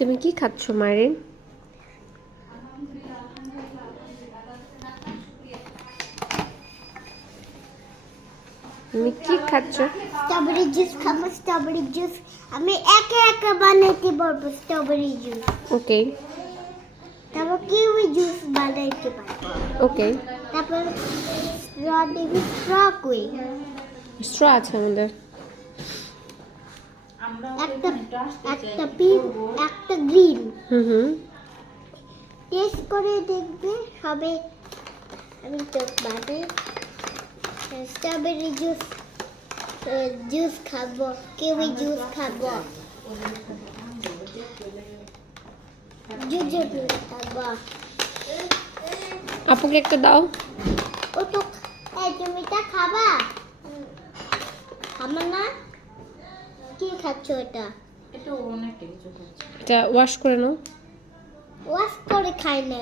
তুমি কি খাচ্ছ মারিন? তুমি কি খাচ্ছ? স্ট্রবেরি জুস খাবো। স্ট্রবেরি জুস আমি একা একা বানাইতে পারবো। স্ট্রবেরি জুস, ওকে তারপর কিউই জুস বানাইতে পারবো। ওকে। তারপর স্ট্র কুই স্ট্র আছে আমাদের। একটা একটা পিঙ্ক একটা গ্রিন। হুম। টেস্ট করে দেখবে হবে। আমি তো বানাই স্ট্রবেরি জুস জুস খাবো, কিউই জুস খাবো, জুজু জুস খাবো। আপুকে একটা দাও। ও তো তুমি তা খাবা? খাবা না? কি খাচ্ছ এটা? এটা ওয়াশ করে নাও। ওয়াশ করে খাই না।